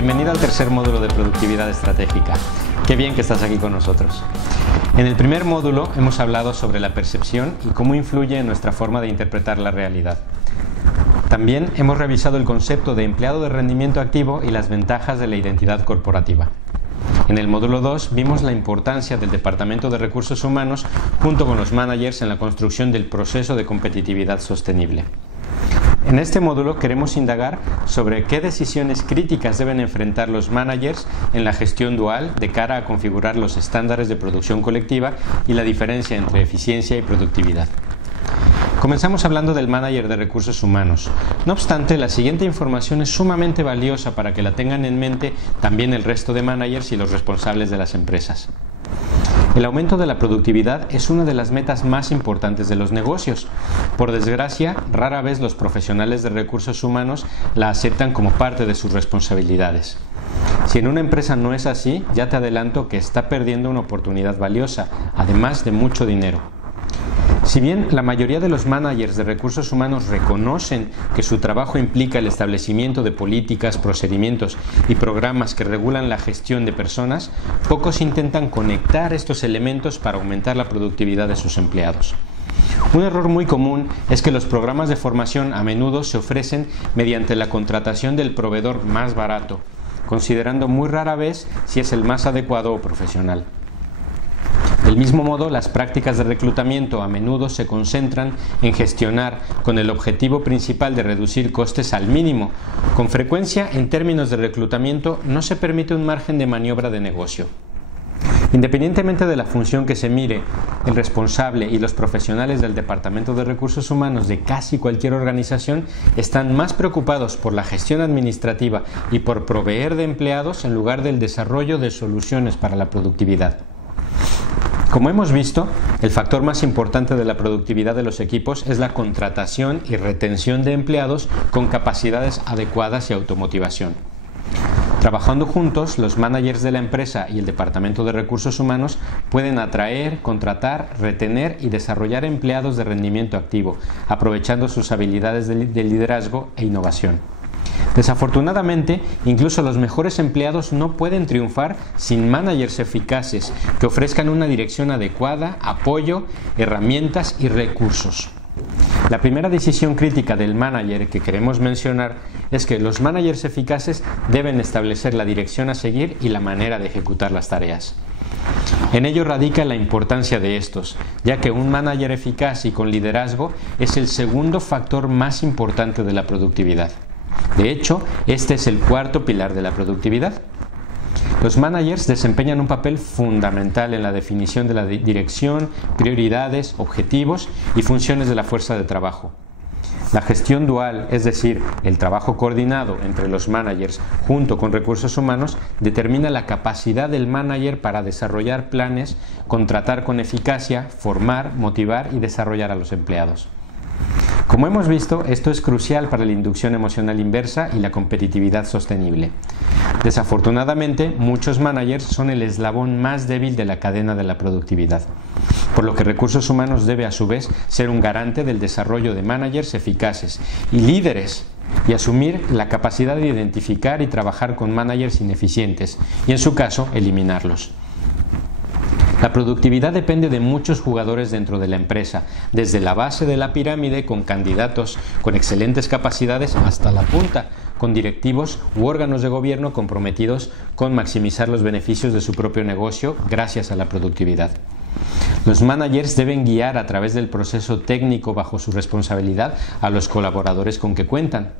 Bienvenido al tercer módulo de Productividad Estratégica. Qué bien que estás aquí con nosotros. En el primer módulo hemos hablado sobre la percepción y cómo influye en nuestra forma de interpretar la realidad. También hemos revisado el concepto de empleado de rendimiento activo y las ventajas de la identidad corporativa. En el módulo 2 vimos la importancia del Departamento de Recursos Humanos junto con los managers en la construcción del proceso de competitividad sostenible. En este módulo queremos indagar sobre qué decisiones críticas deben enfrentar los managers en la gestión dual de cara a configurar los estándares de producción colectiva y la diferencia entre eficiencia y productividad. Comenzamos hablando del manager de recursos humanos. No obstante, la siguiente información es sumamente valiosa para que la tengan en mente también el resto de managers y los responsables de las empresas. El aumento de la productividad es una de las metas más importantes de los negocios. Por desgracia, rara vez los profesionales de recursos humanos la aceptan como parte de sus responsabilidades. Si en una empresa no es así, ya te adelanto que está perdiendo una oportunidad valiosa, además de mucho dinero. Si bien la mayoría de los managers de recursos humanos reconocen que su trabajo implica el establecimiento de políticas, procedimientos y programas que regulan la gestión de personas, pocos intentan conectar estos elementos para aumentar la productividad de sus empleados. Un error muy común es que los programas de formación a menudo se ofrecen mediante la contratación del proveedor más barato, considerando muy rara vez si es el más adecuado o profesional. Del mismo modo, las prácticas de reclutamiento a menudo se concentran en gestionar con el objetivo principal de reducir costes al mínimo. Con frecuencia, en términos de reclutamiento, no se permite un margen de maniobra de negocio. Independientemente de la función que se mire, el responsable y los profesionales del Departamento de Recursos Humanos de casi cualquier organización están más preocupados por la gestión administrativa y por proveer de empleados en lugar del desarrollo de soluciones para la productividad. Como hemos visto, el factor más importante de la productividad de los equipos es la contratación y retención de empleados con capacidades adecuadas y automotivación. Trabajando juntos, los managers de la empresa y el Departamento de Recursos Humanos pueden atraer, contratar, retener y desarrollar empleados de rendimiento activo, aprovechando sus habilidades de liderazgo e innovación. Desafortunadamente, incluso los mejores empleados no pueden triunfar sin managers eficaces que ofrezcan una dirección adecuada, apoyo, herramientas y recursos. La primera decisión crítica del manager que queremos mencionar es que los managers eficaces deben establecer la dirección a seguir y la manera de ejecutar las tareas. En ello radica la importancia de estos, ya que un manager eficaz y con liderazgo es el segundo factor más importante de la productividad. De hecho, este es el cuarto pilar de la productividad. Los managers desempeñan un papel fundamental en la definición de la dirección, prioridades, objetivos y funciones de la fuerza de trabajo. La gestión dual, es decir, el trabajo coordinado entre los managers junto con recursos humanos, determina la capacidad del manager para desarrollar planes, contratar con eficacia, formar, motivar y desarrollar a los empleados. Como hemos visto, esto es crucial para la inducción emocional inversa y la competitividad sostenible. Desafortunadamente, muchos managers son el eslabón más débil de la cadena de la productividad, por lo que Recursos Humanos debe a su vez ser un garante del desarrollo de managers eficaces y líderes y asumir la capacidad de identificar y trabajar con managers ineficientes y, en su caso, eliminarlos. La productividad depende de muchos jugadores dentro de la empresa, desde la base de la pirámide con candidatos con excelentes capacidades hasta la punta, con directivos u órganos de gobierno comprometidos con maximizar los beneficios de su propio negocio gracias a la productividad. Los managers deben guiar a través del proceso técnico bajo su responsabilidad a los colaboradores con que cuentan.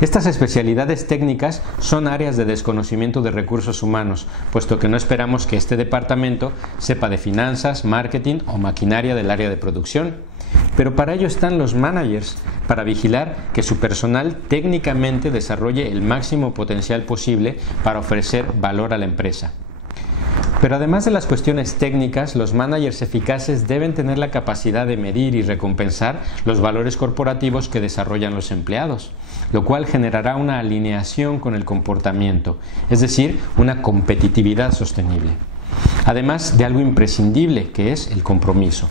Estas especialidades técnicas son áreas de desconocimiento de recursos humanos, puesto que no esperamos que este departamento sepa de finanzas, marketing o maquinaria del área de producción. Pero para ello están los managers, para vigilar que su personal técnicamente desarrolle el máximo potencial posible para ofrecer valor a la empresa. Pero además de las cuestiones técnicas, los managers eficaces deben tener la capacidad de medir y recompensar los valores corporativos que desarrollan los empleados, lo cual generará una alineación con el comportamiento, es decir, una competitividad sostenible. Además de algo imprescindible, que es el compromiso.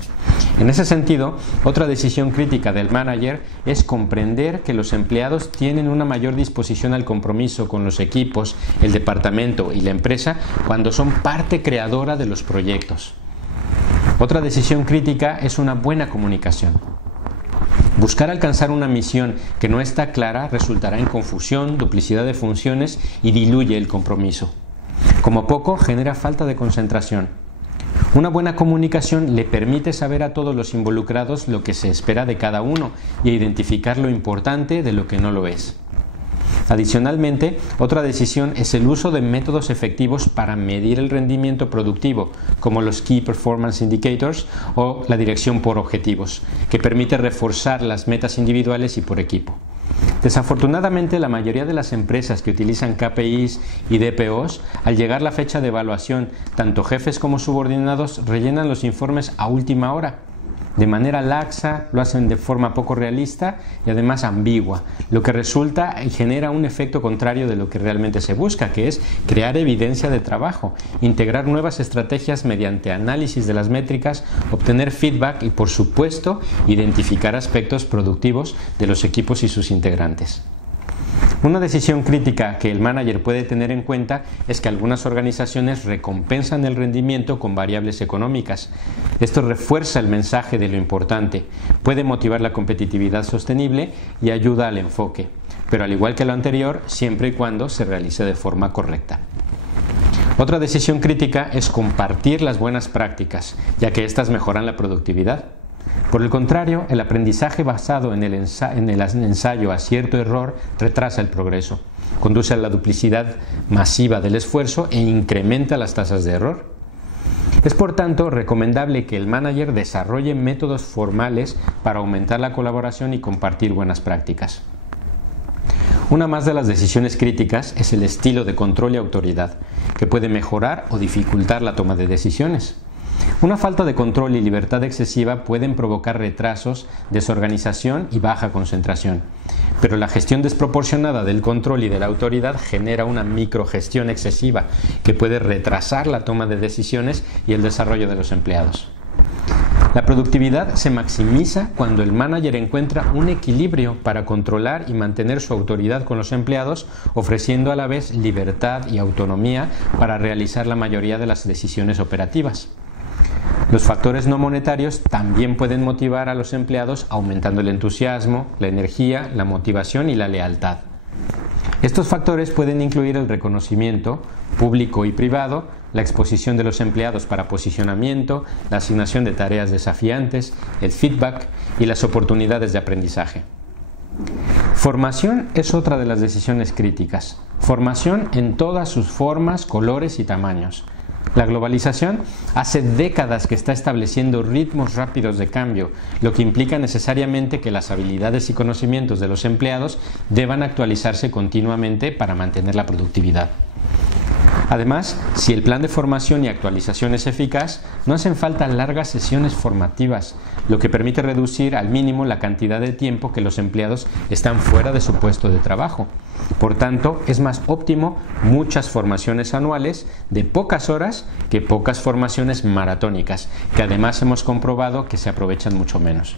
En ese sentido, otra decisión crítica del manager es comprender que los empleados tienen una mayor disposición al compromiso con los equipos, el departamento y la empresa cuando son parte creadora de los proyectos. Otra decisión crítica es una buena comunicación. Buscar alcanzar una misión que no está clara resultará en confusión, duplicidad de funciones y diluye el compromiso. Como poco, genera falta de concentración. Una buena comunicación le permite saber a todos los involucrados lo que se espera de cada uno y identificar lo importante de lo que no lo es. Adicionalmente, otra decisión es el uso de métodos efectivos para medir el rendimiento productivo, como los Key Performance Indicators o la dirección por objetivos, que permite reforzar las metas individuales y por equipo. Desafortunadamente, la mayoría de las empresas que utilizan KPIs y DPOs, al llegar la fecha de evaluación, tanto jefes como subordinados rellenan los informes a última hora. De manera laxa, lo hacen de forma poco realista y además ambigua, lo que resulta y genera un efecto contrario de lo que realmente se busca, que es crear evidencia de trabajo, integrar nuevas estrategias mediante análisis de las métricas, obtener feedback y, por supuesto, identificar aspectos productivos de los equipos y sus integrantes. Una decisión crítica que el manager puede tener en cuenta es que algunas organizaciones recompensan el rendimiento con variables económicas. Esto refuerza el mensaje de lo importante, puede motivar la competitividad sostenible y ayuda al enfoque, pero al igual que lo anterior, siempre y cuando se realice de forma correcta. Otra decisión crítica es compartir las buenas prácticas, ya que éstas mejoran la productividad. Por el contrario, el aprendizaje basado en el ensayo, acierto, error retrasa el progreso, conduce a la duplicidad masiva del esfuerzo e incrementa las tasas de error. Es por tanto recomendable que el manager desarrolle métodos formales para aumentar la colaboración y compartir buenas prácticas. Una más de las decisiones críticas es el estilo de control y autoridad, que puede mejorar o dificultar la toma de decisiones. Una falta de control y libertad excesiva pueden provocar retrasos, desorganización y baja concentración, pero la gestión desproporcionada del control y de la autoridad genera una microgestión excesiva que puede retrasar la toma de decisiones y el desarrollo de los empleados. La productividad se maximiza cuando el manager encuentra un equilibrio para controlar y mantener su autoridad con los empleados, ofreciendo a la vez libertad y autonomía para realizar la mayoría de las decisiones operativas. Los factores no monetarios también pueden motivar a los empleados aumentando el entusiasmo, la energía, la motivación y la lealtad. Estos factores pueden incluir el reconocimiento público y privado, la exposición de los empleados para posicionamiento, la asignación de tareas desafiantes, el feedback y las oportunidades de aprendizaje. Formación es otra de las decisiones críticas. Formación en todas sus formas, colores y tamaños. La globalización hace décadas que está estableciendo ritmos rápidos de cambio, lo que implica necesariamente que las habilidades y conocimientos de los empleados deban actualizarse continuamente para mantener la productividad. Además, si el plan de formación y actualización es eficaz, no hacen falta largas sesiones formativas, lo que permite reducir al mínimo la cantidad de tiempo que los empleados están fuera de su puesto de trabajo. Por tanto, es más óptimo muchas formaciones anuales de pocas horas que pocas formaciones maratónicas, que además hemos comprobado que se aprovechan mucho menos.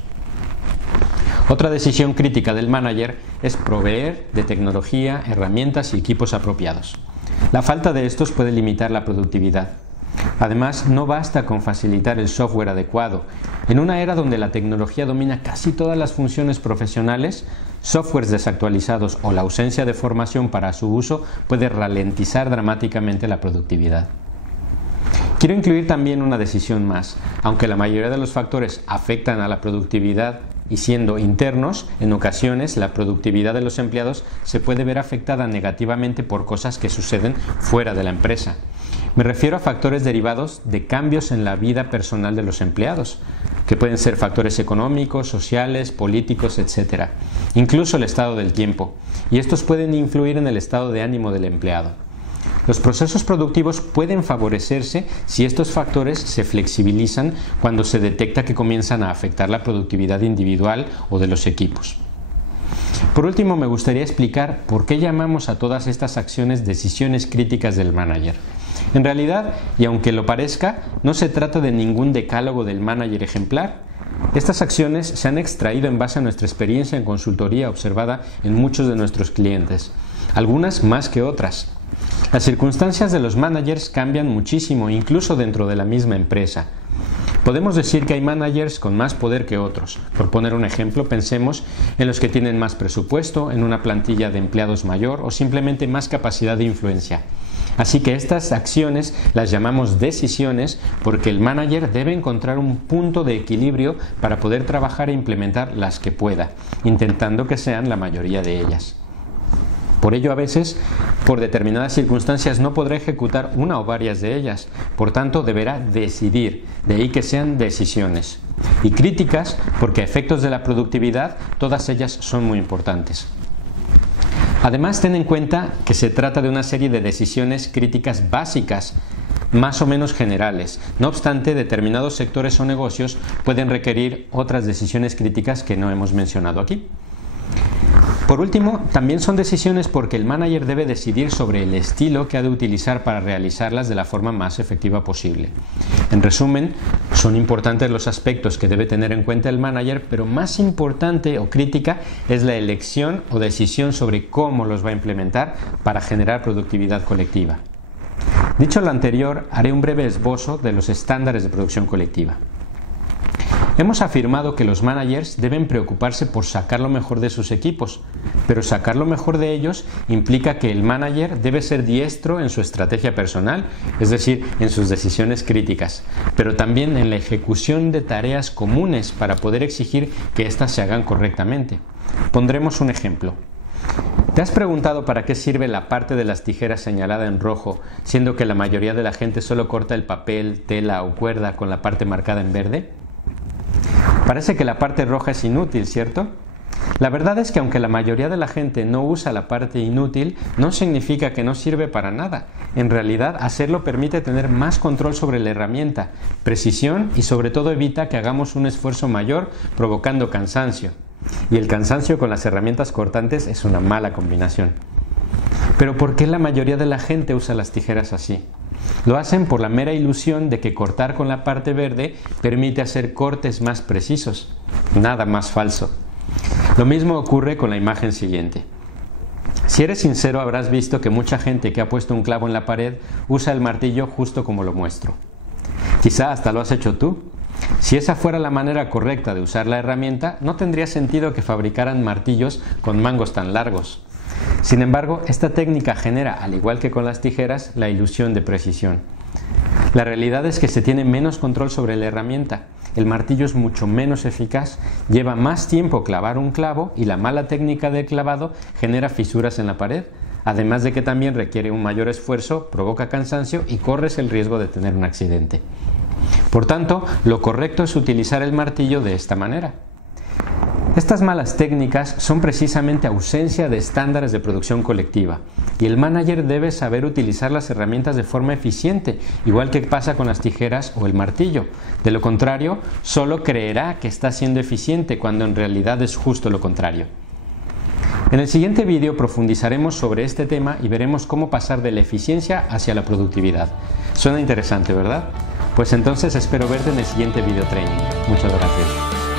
Otra decisión crítica del manager es proveer de tecnología, herramientas y equipos apropiados. La falta de estos puede limitar la productividad. Además, no basta con facilitar el software adecuado. En una era donde la tecnología domina casi todas las funciones profesionales, softwares desactualizados o la ausencia de formación para su uso puede ralentizar dramáticamente la productividad. Quiero incluir también una decisión más. Aunque la mayoría de los factores afectan a la productividad y siendo internos, en ocasiones la productividad de los empleados se puede ver afectada negativamente por cosas que suceden fuera de la empresa. Me refiero a factores derivados de cambios en la vida personal de los empleados, que pueden ser factores económicos, sociales, políticos, etc. Incluso el estado del tiempo, y estos pueden influir en el estado de ánimo del empleado. Los procesos productivos pueden favorecerse si estos factores se flexibilizan cuando se detecta que comienzan a afectar la productividad individual o de los equipos. Por último, me gustaría explicar por qué llamamos a todas estas acciones decisiones críticas del manager. En realidad, y aunque lo parezca, no se trata de ningún decálogo del manager ejemplar. Estas acciones se han extraído en base a nuestra experiencia en consultoría observada en muchos de nuestros clientes, algunas más que otras. Las circunstancias de los managers cambian muchísimo, incluso dentro de la misma empresa. Podemos decir que hay managers con más poder que otros. Por poner un ejemplo, pensemos en los que tienen más presupuesto, en una plantilla de empleados mayor o simplemente más capacidad de influencia. Así que estas acciones las llamamos decisiones porque el manager debe encontrar un punto de equilibrio para poder trabajar e implementar las que pueda, intentando que sean la mayoría de ellas. Por ello, a veces, por determinadas circunstancias, no podrá ejecutar una o varias de ellas. Por tanto, deberá decidir, de ahí que sean decisiones. Y críticas, porque a efectos de la productividad, todas ellas son muy importantes. Además, ten en cuenta que se trata de una serie de decisiones críticas básicas, más o menos generales. No obstante, determinados sectores o negocios pueden requerir otras decisiones críticas que no hemos mencionado aquí. Por último, también son decisiones porque el manager debe decidir sobre el estilo que ha de utilizar para realizarlas de la forma más efectiva posible. En resumen, son importantes los aspectos que debe tener en cuenta el manager, pero más importante o crítica es la elección o decisión sobre cómo los va a implementar para generar productividad colectiva. Dicho lo anterior, haré un breve esbozo de los estándares de producción colectiva. Hemos afirmado que los managers deben preocuparse por sacar lo mejor de sus equipos, pero sacar lo mejor de ellos implica que el manager debe ser diestro en su estrategia personal, es decir, en sus decisiones críticas, pero también en la ejecución de tareas comunes para poder exigir que éstas se hagan correctamente. Pondremos un ejemplo. ¿Te has preguntado para qué sirve la parte de las tijeras señalada en rojo, siendo que la mayoría de la gente solo corta el papel, tela o cuerda con la parte marcada en verde? Parece que la parte roja es inútil, ¿cierto? La verdad es que aunque la mayoría de la gente no usa la parte inútil, no significa que no sirve para nada. En realidad, hacerlo permite tener más control sobre la herramienta, precisión y sobre todo evita que hagamos un esfuerzo mayor provocando cansancio. Y el cansancio con las herramientas cortantes es una mala combinación. Pero ¿por qué la mayoría de la gente usa las tijeras así? Lo hacen por la mera ilusión de que cortar con la parte verde permite hacer cortes más precisos. Nada más falso. Lo mismo ocurre con la imagen siguiente. Si eres sincero, habrás visto que mucha gente que ha puesto un clavo en la pared usa el martillo justo como lo muestro. Quizá hasta lo has hecho tú. Si esa fuera la manera correcta de usar la herramienta, no tendría sentido que fabricaran martillos con mangos tan largos. Sin embargo, esta técnica genera, al igual que con las tijeras, la ilusión de precisión. La realidad es que se tiene menos control sobre la herramienta. El martillo es mucho menos eficaz, lleva más tiempo clavar un clavo y la mala técnica del clavado genera fisuras en la pared, además de que también requiere un mayor esfuerzo, provoca cansancio y corres el riesgo de tener un accidente. Por tanto, lo correcto es utilizar el martillo de esta manera. Estas malas técnicas son precisamente ausencia de estándares de producción colectiva y el manager debe saber utilizar las herramientas de forma eficiente, igual que pasa con las tijeras o el martillo. De lo contrario, solo creerá que está siendo eficiente cuando en realidad es justo lo contrario. En el siguiente vídeo profundizaremos sobre este tema y veremos cómo pasar de la eficiencia hacia la productividad. Suena interesante, ¿verdad? Pues entonces espero verte en el siguiente video training. Muchas gracias.